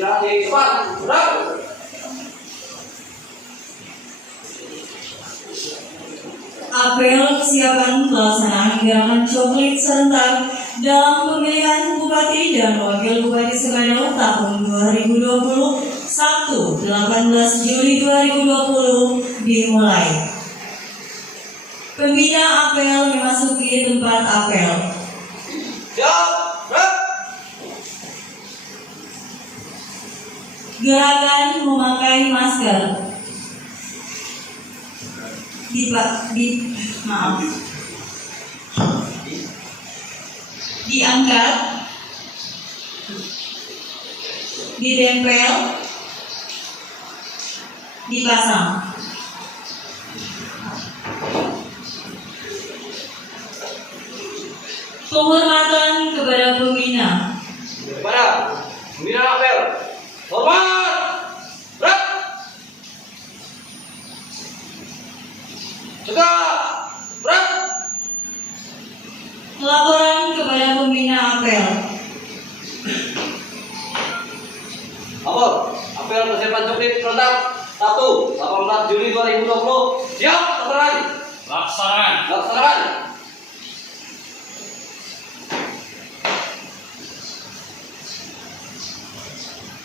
Istirahat di depan. Gerak. Apel siapkan pelaksanaan gerakan coklit serentak dalam pemilihan Bupati dan Wakil Bupati Sekadau tahun 2020 Sabtu 18 Juli 2020 dimulai. Pembina apel memasuki tempat apel. Siap. Gerak. Gerakan memakai masker. Diangkat, ditempel, dipasang. Penghormatan kepada pembina. Kepada pembina apel. Hormat. Gerak. Tegak. Gerak. Laporan kepada pembina apel. Lapor. Apel persiapan coklit serentak 1 18 Juli 2020. Siap. Laksanakan. Laksanakan.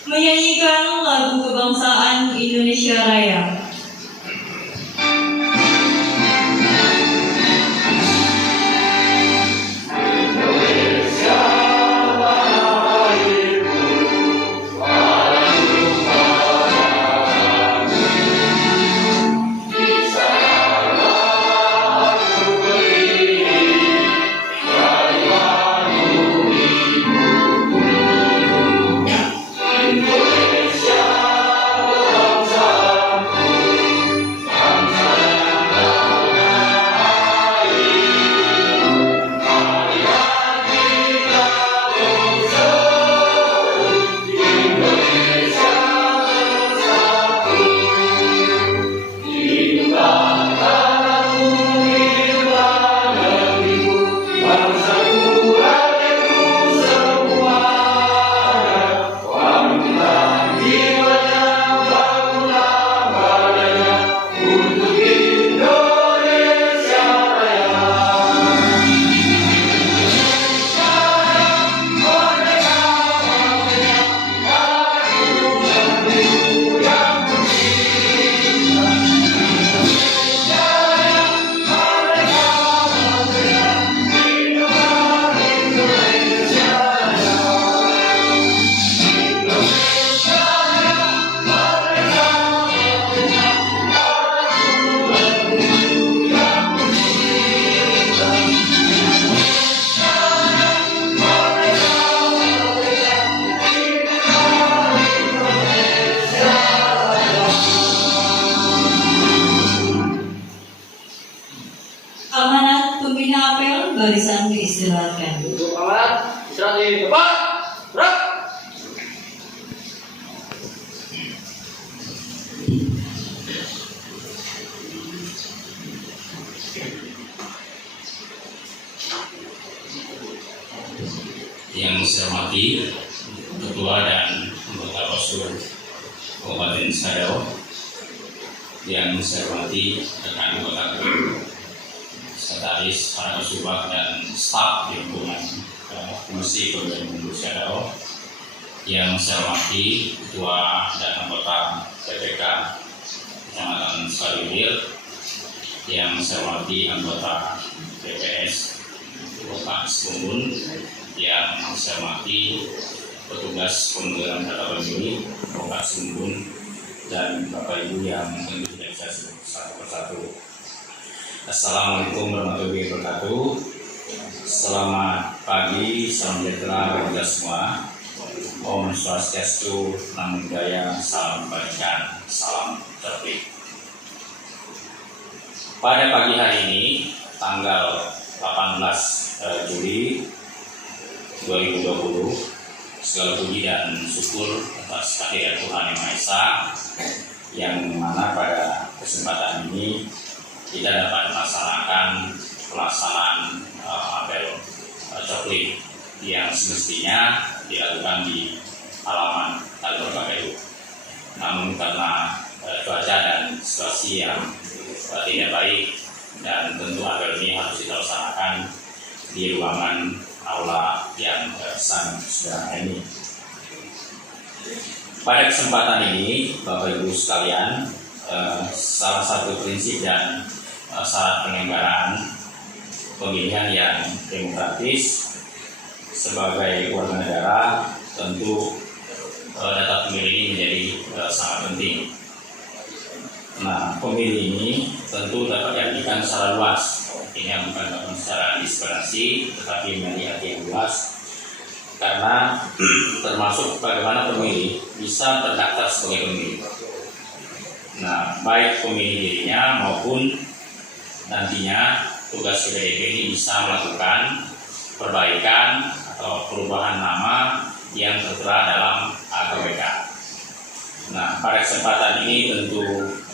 Menyanyikan lagu kebangsaan Indonesia Raya. Amanat pembina apel barisan diistirahatkan. Untuk amanat istirahat di depan. Gerak. Yang saya hormati Ketua dan anggota Postur Kabupaten Sekadau, yang saya hormati rekan anggota sekretaris, para kasubag dan staf di lingkungan Komisi Pemilihan Umum Sekadau, yang saya hormati Ketua dan anggota PPK Kecamatan Sariwil, yang saya hormati anggota PPS Kota Sekumbun, yang saya hormati petugas pengumpulan data pemilih Kota Sekumbun, dan Bapak Ibu yang tentu tidak bisa sebut satu persatu. Assalamualaikum warahmatullahi wabarakatuh. Selamat pagi, salam sejahtera bagi kita semua. Om Swastiastu, Namo Buddhaya, salam kebajikan, salam tertib. Pada pagi hari ini, tanggal 18 Juli 2020, segala puji dan syukur atas kehadirat Tuhan Yang Maha Esa, yang mana pada kesempatan ini kita dapat melaksanakan pelaksanaan apel coklit yang semestinya dilakukan di halaman dan berbagai. Namun karena cuaca dan situasi yang tidak baik, dan tentu agar ini harus kita laksanakan di ruangan aula yang sangat sederhana ini. Pada kesempatan ini, Bapak Ibu sekalian, salah satu prinsip dan syarat penyelenggaraan pemilihan yang demokratis sebagai warga negara, tentu data pemilih ini menjadi sangat penting. Nah, pemilih ini tentu dapat diartikan secara luas. Ini bukan secara diskriminasi, tetapi memiliki arti yang luas, karena termasuk bagaimana pemilih bisa terdaftar sebagai pemilih. Nah, baik pemilih dirinya maupun nantinya tugas PPDP ini bisa melakukan perbaikan atau perubahan nama yang tertera dalam KPK. Nah, pada kesempatan ini tentu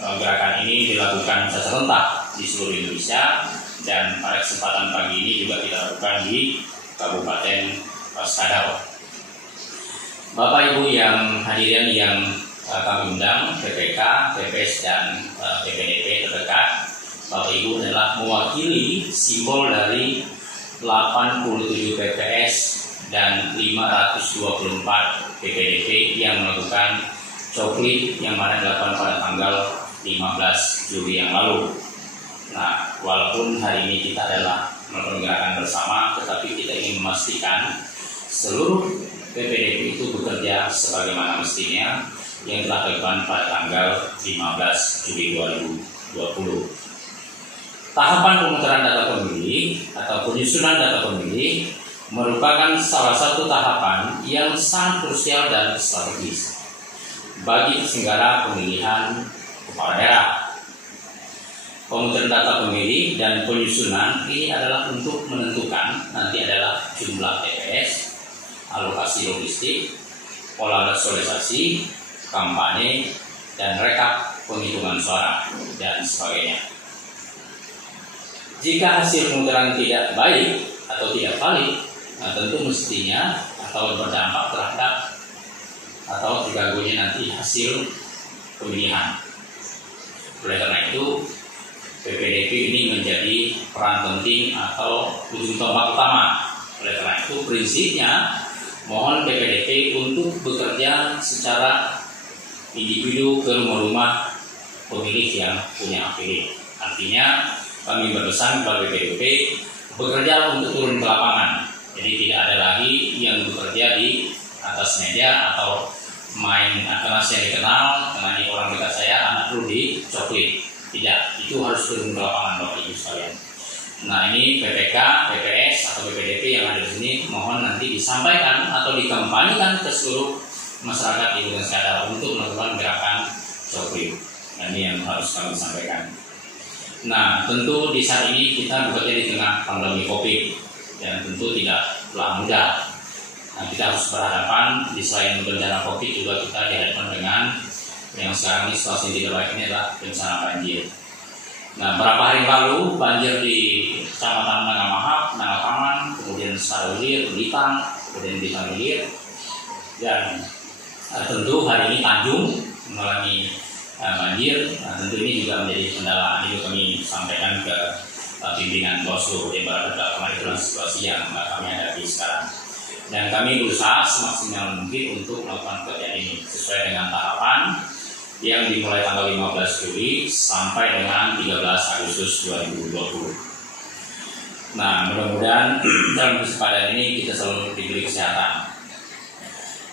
gerakan ini dilakukan secara serentak di seluruh Indonesia, dan pada kesempatan pagi ini juga kita lakukan di Kabupaten Skadar. Bapak Ibu yang hadirin yang kami undang, PPK, PPS dan PPDP terdekat, Bapak Ibu adalah mewakili simbol dari 87 PPS dan 524 PPDP yang melakukan coklit yang mana dilakukan pada tanggal 15 Juli yang lalu. Nah, walaupun hari ini kita adalah melakukan gerakan bersama, tetapi kita ingin memastikan seluruh PPDP itu bekerja sebagaimana mestinya yang telah dilakukan pada tanggal 15 Juli 2020. Tahapan pemutaran data pemilih atau penyusunan data pemilih merupakan salah satu tahapan yang sangat krusial dan strategis bagi terselenggara pemilihan kepala daerah. Pemutaran data pemilih dan penyusunan ini adalah untuk menentukan nanti adalah jumlah TPS, alokasi logistik, pola sosialisasi, kampanye, dan rekap penghitungan suara, dan sebagainya. Jika hasil pemutaran tidak baik atau tidak valid, tentu mestinya atau berdampak terhadap atau terganggunya nanti hasil pemilihan. Oleh karena itu, PPDP ini menjadi peran penting atau ujung tombak utama. Oleh karena itu, prinsipnya mohon PPDP untuk bekerja secara individu ke rumah-rumah pemilih yang punya hak pilih. Artinya, kami berpesan kepada PPDP bekerja untuk turun ke lapangan. Jadi tidak ada lagi yang bekerja di atas meja atau main kelas yang dikenal, karena ini orang dekat saya, anak perlu dicoklit. Tidak, itu harus turun ke lapangan Bapak Ibu sekalian. Nah, ini PPK, PPS atau PPDP yang ada di sini mohon nanti disampaikan atau dikampanyekan ke seluruh masyarakat di Kabupaten Skadar untuk melakukan gerakan coklit. Nah, ini yang harus kami sampaikan. Nah, tentu di saat ini kita bekerja di tengah pandemi COVID, dan tentu tidaklah mudah. Nah, kita harus berhadapan di selain bencana COVID juga kita dihadapkan dengan yang sekarang ini situasi yang tidak baik ini adalah bencana banjir. Nah, beberapa hari lalu banjir di Kecamatan Nangamahap, Nangataman, kemudian Sarulir, Blitar, kemudian di Sarulir, dan tentu hari ini Tanjung mengalami banjir. Nah, tentu ini juga menjadi kendala. Ini kami sampaikan ke pimpinan Bawaslu yang berada dalam situasi yang kami hadapi sekarang. Dan kami berusaha semaksimal mungkin untuk melakukan pekerjaan ini sesuai dengan tahapan yang dimulai tanggal 15 Juli sampai dengan 13 Agustus 2020. Nah, mudah-mudahan dalam kesempatan ini kita selalu diberi kesehatan.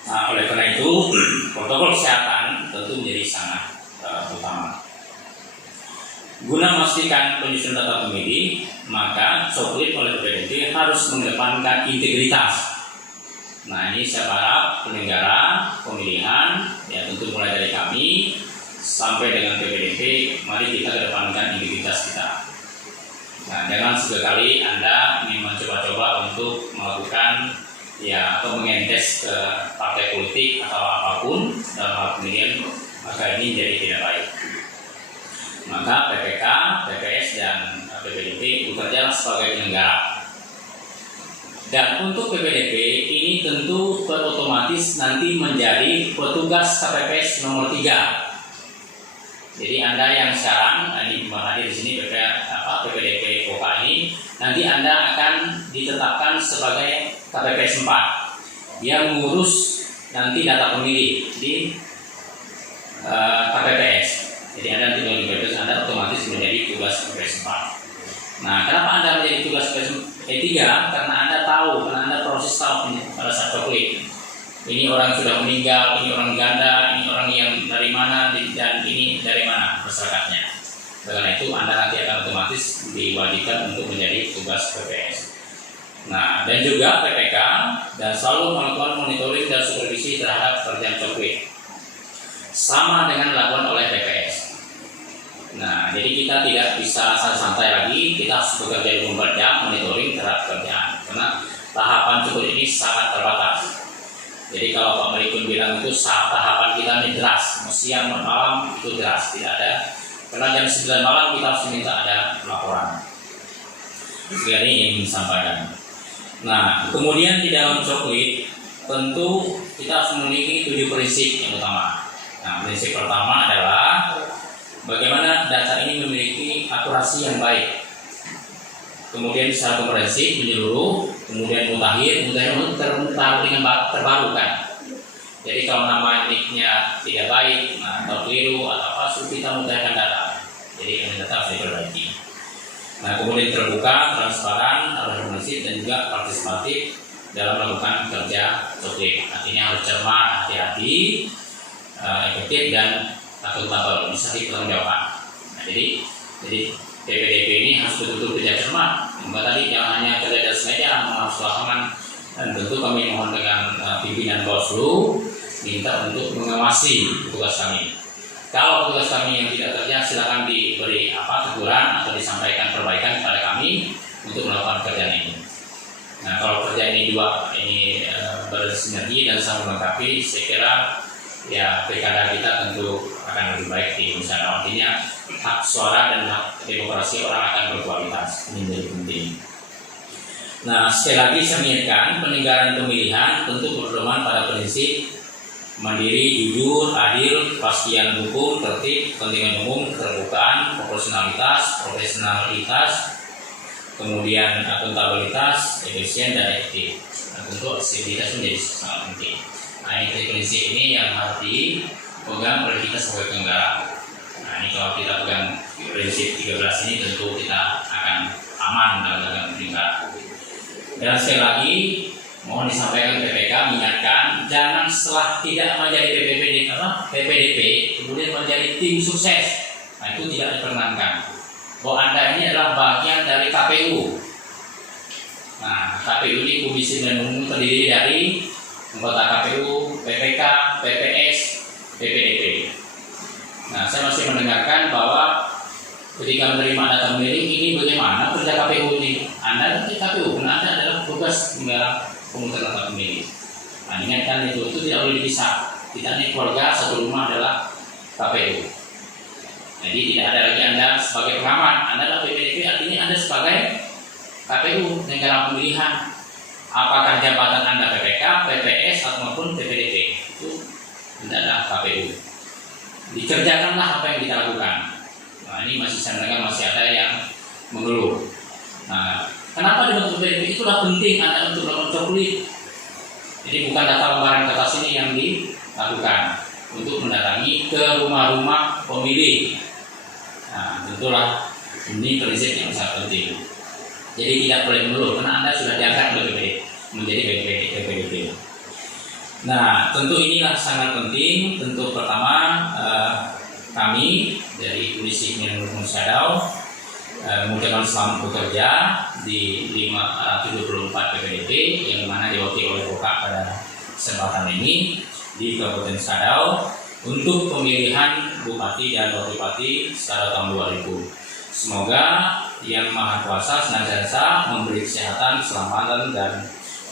Nah, oleh karena itu protokol kesehatan tentu menjadi sangat utama. Guna memastikan penyusunan data pemilih, maka coklit oleh PPDP harus mengedepankan integritas. Nah, ini saya harap penyelenggara pemilihan, ya tentu mulai dari kami sampai dengan PPDP, mari kita kedepankan integritas kita. Nah, jangan sekali Anda ingin mencoba-coba untuk melakukan ya atau mengentes ke partai politik atau apapun dalam hal pemilihan, maka ini jadi tidak baik. Maka PPK, PPS dan PPDP bekerja sebagai penyelenggara. Dan untuk PPDP ini tentu otomatis nanti menjadi petugas KPPS nomor 3. Jadi Anda yang sekarang ini hadir di sini PPDP Koka ini, nanti Anda akan ditetapkan sebagai KPPS 4. Dia mengurus nanti data pemilih di KPPS. Jadi Anda nanti dari KPPS Anda otomatis menjadi tugas KPPS 4. Nah, kenapa Anda menjadi tugas KPPS 3? Karena Anda tahu, karena Anda proses tahu pada saat coklit. Ini orang sudah meninggal, ini orang ganda, ini orang yang dari mana, dan ini dari mana masyarakatnya. Karena itu Anda nanti akan otomatis diwajibkan untuk menjadi tugas PPS. Nah, dan juga PPK dan selalu melakukan monitoring dan supervisi terhadap kerjaan coklit. Sama dengan dilakukan oleh PPS. Nah, jadi kita tidak bisa santai lagi, kita harus bekerja 24 jam monitoring terhadap kerjaan. Karena tahapan coklit ini sangat terbatas. Jadi kalau Pak Marikun bilang itu tahapan kita ini deras, siang malam itu deras, tidak ada. Karena jam 9 malam kita harus minta ada laporan. Jadi ini yang disampaikan. Nah, kemudian di dalam coklit tentu kita harus memiliki 7 prinsip yang utama. Nah, prinsip pertama adalah bagaimana data ini memiliki akurasi yang baik. Kemudian secara komprehensif menyeluruh, kemudian mutakhir dengan terbarukan. Jadi kalau nama nicknya tidak baik, atau keliru atau apa, kita mutakhirkan data. Jadi yang data harus diperbaiki. Nah, kemudian terbuka, transparan, organisasi dan juga partisipatif dalam melakukan kerja coklit. Artinya harus cermat, hati-hati, efektif dan akuntabel, bisa dipertanggungjawabkan. Nah, jadi PPDP ini harus betul-betul kerja cermat. Tadi jangan hanya kerja di atas meja, harus lapangan. Dan tentu kami mohon dengan pimpinan Bawaslu minta untuk mengawasi tugas kami. Kalau tugas kami yang tidak kerja, silakan diberi teguran atau disampaikan perbaikan kepada kami untuk melakukan kerjaan ini. Nah, kalau kerja ini dua ini bersinergi dan saling melengkapi, saya kira ya pilkada kita tentu akan lebih baik di Indonesia. Artinya hak suara dan hak demokrasi orang akan berkualitas, ini menjadi penting. Nah, sekali lagi saya mengingatkan penyelenggaraan pemilihan tentu berpedoman pada prinsip mandiri, jujur, adil, kepastian hukum, tertib, kepentingan umum, keterbukaan, profesionalitas, kemudian akuntabilitas, efisien dan efektif. Nah, tentu aksesibilitas menjadi sangat penting. Nah, ini prinsip ini yang harus dipegang oleh kita sebagai penyelenggara. Nah, ini kalau kita pegang prinsip 13 ini tentu kita akan aman dalam penyelenggara. Dan sekali lagi mohon disampaikan PPK mengingatkan jangan setelah tidak menjadi PPDP kemudian menjadi tim sukses. Nah, itu tidak diperkenankan. Bahwa Anda ini adalah bagian dari KPU. Nah, KPU ini Komisi Pemilihan Umum terdiri dari anggota KPU, PPK, PPS, PPDP. Nah, saya masih mendengarkan bahwa ketika menerima data pemilih ini bagaimana kerja KPU ini? Anda di KPU, karena Anda adalah tugas menggarap pemungutan data pemilih. Nah, ingatkan itu tidak boleh dipisah. Kita ini keluarga satu rumah adalah KPU. Jadi tidak ada lagi Anda sebagai pengamat, Anda adalah PPDP, artinya Anda sebagai KPU penyelenggara pemilihan. Apakah jabatan Anda PPK, PPS ataupun PPDP itu adalah KPU. Dikerjakanlah apa yang kita lakukan. Nah, ini masih saya mendengar masih ada yang mengeluh. Nah, kenapa dibentuk PPDP? Itulah penting Anda untuk melakukan coklit. Jadi bukan data lembaran kertas ini yang dilakukan untuk mendatangi ke rumah-rumah pemilih. Nah, tentulah ini prinsip yang sangat penting. Jadi tidak boleh mengeluh karena Anda sudah diangkat menjadi PPDP. Nah, tentu inilah sangat penting. Tentu pertama kami dari Komisi Pemilihan Umum Sadau mengucapkan selamat bekerja di 74 PPDP yang mana diwakili oleh Koka pada kesempatan ini di Kabupaten Sadau untuk pemilihan Bupati dan Wakil Bupati secara tahun 2000. Semoga Yang Maha Kuasa senantiasa memberi kesehatan, keselamatan dan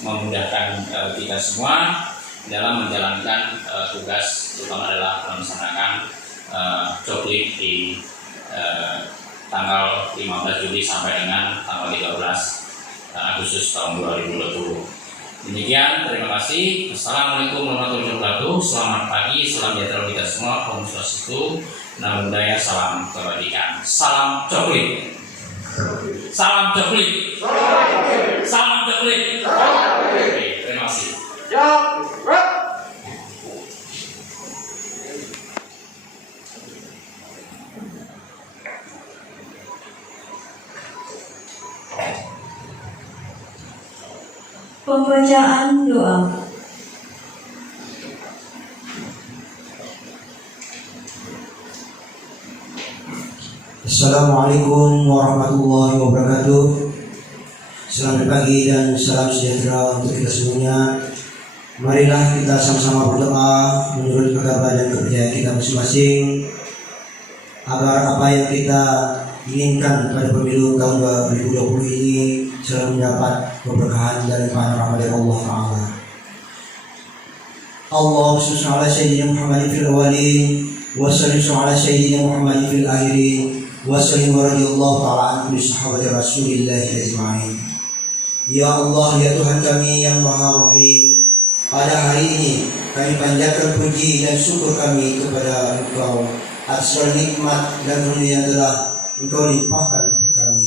memudahkan kita semua dalam menjalankan tugas, terutama adalah melaksanakan coklit di tanggal 15 Juli sampai dengan tanggal 13 Agustus tahun 2020. Demikian, terima kasih. Assalamualaikum warahmatullahi wabarakatuh. Selamat pagi, salam sejahtera kita semua. Om Swastiastu, Namo Buddhaya, salam kebajikan. Salam coklit. Salam coklit. Salam coklit. Oke, terima kasih. Siap, gerak. Pembacaan doa. Assalamualaikum warahmatullahi wabarakatuh. Selamat pagi dan salam sejahtera untuk kita semuanya. Marilah kita sama-sama berdoa menurut agama dan kepercayaan kita masing-masing, agar apa yang kita inginkan pada pemilu tahun 2020 ini selalu mendapat keberkahan dan rahmat dari Allah Ta'ala. Allahumma shalli ala sayyidina Muhammadin fil awwalin wa sallim ala sayyidina Muhammadin fil akhirin wa sallim radhiyallahu ta'ala an kulli sahabati Rasulillah ajma'in. Ya Allah, ya Tuhan kami yang Maha Rahim, pada hari ini kami panjatkan puji dan syukur kami kepada Engkau atas segala nikmat dan karunia yang telah Engkau limpahkan kepada kami.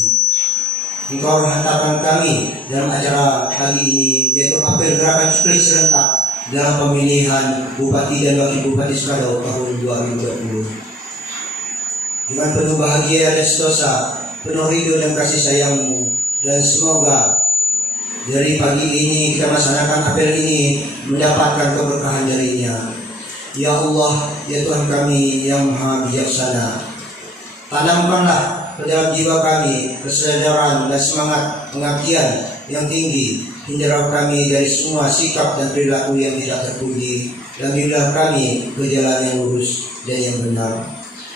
Engkau hantarkan kami dalam acara pagi ini, yaitu apel gerakan split serentak dalam pemilihan Bupati dan Wakil Bupati Sekadau tahun 2020. Dengan penuh bahagia dan sentosa, penuh ridho dan kasih sayang-Mu, dan semoga dari pagi ini kita melaksanakan apel ini mendapatkan keberkahan darinya. Ya Allah, ya Tuhan kami yang Maha Bijaksana, tanamkanlah ke dalam jiwa kami kesadaran dan semangat pengabdian yang tinggi. Hindarkan kami dari semua sikap dan perilaku yang tidak terpuji, dan bimbinglah kami ke jalan yang lurus dan yang benar.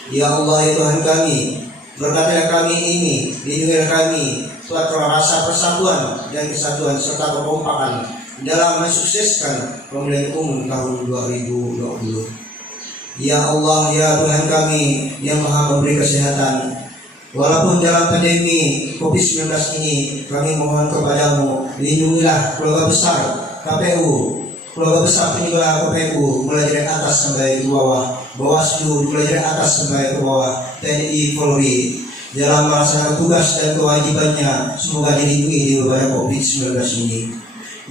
Ya Allah, ya Tuhan kami, berkatilah kami ini, lindungilah kami, kuatkanlah rasa persatuan dan kesatuan serta kekompakan dalam mensukseskan pemilihan umum tahun 2020. Ya Allah, ya Tuhan kami yang Maha memberi kesehatan, walaupun dalam pandemi COVID-19 ini, kami mohon kepadamu, lindungilah keluarga besar KPU, keluarga besar penyelenggara KPU, mulai dari atas sampai ke bawah, Bawaslu mulai dari atas sampai ke bawah, TNI Polri, dalam melaksanakan tugas dan kewajibannya, semoga dilindungi daripada COVID-19 ini.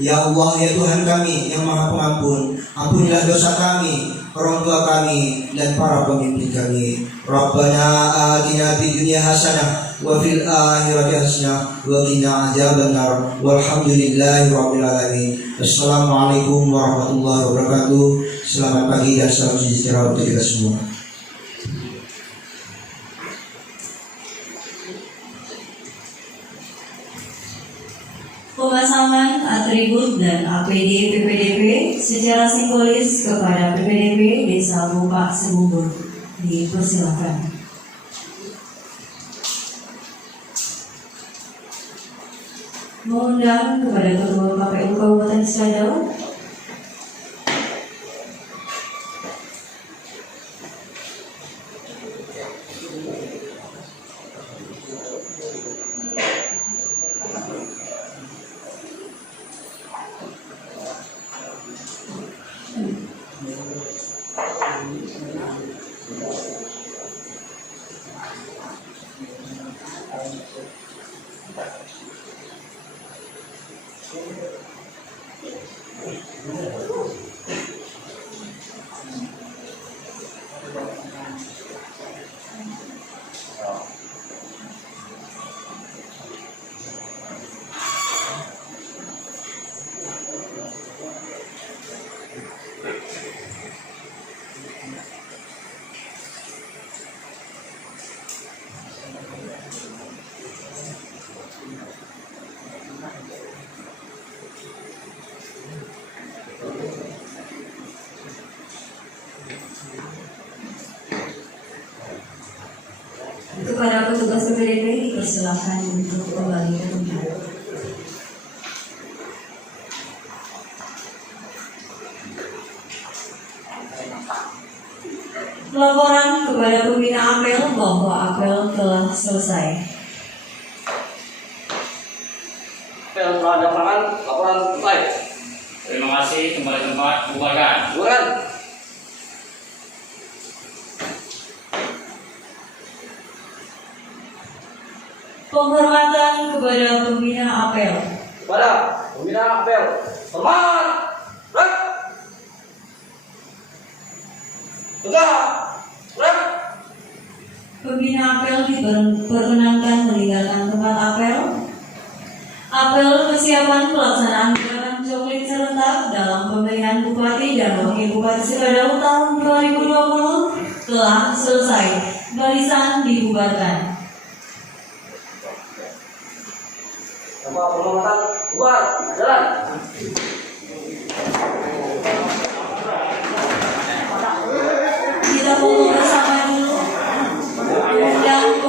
Ya Allah, ya Tuhan kami yang Maha Pengampun, ampunilah dosa kami, orang tua kami, dan para pemimpin kami. Rabbana atina fid dunya hasanah wa fil akhirati hasanah wa qina adzabannar. Walhamdulillahirabbil alamin. Assalamualaikum warahmatullahi wabarakatuh. Selamat pagi dan salam sejahtera untuk kita semua. Pemasangan atribut dan APD PPDP secara simbolis kepada PPDP Desa Bupak Sebubur. Dipersilakan. Mengundang kepada Ketua KPU Kabupaten Sekadau, kepada petugas PPDP dipersilakan untuk kembali ke tempat. Laporan kepada pembina apel bahwa apel telah selesai. kasih kembali tempat, bubarkan. Bukan. Penghormatan kepada pembina apel. Kepada pembina apel. Hormat. Gerak. Tegak. Gerak. Pembina apel diperkenankan meninggalkan tempat apel. Apel persiapan pelaksanaan gerakan coklit serentak dalam pemilihan Bupati dan Wakil Bupati Sukadau tahun 2020 telah selesai. Barisan dibubarkan. Tanpa penghormatan, bubar. Jalan. Kita foto bersama dulu. Undang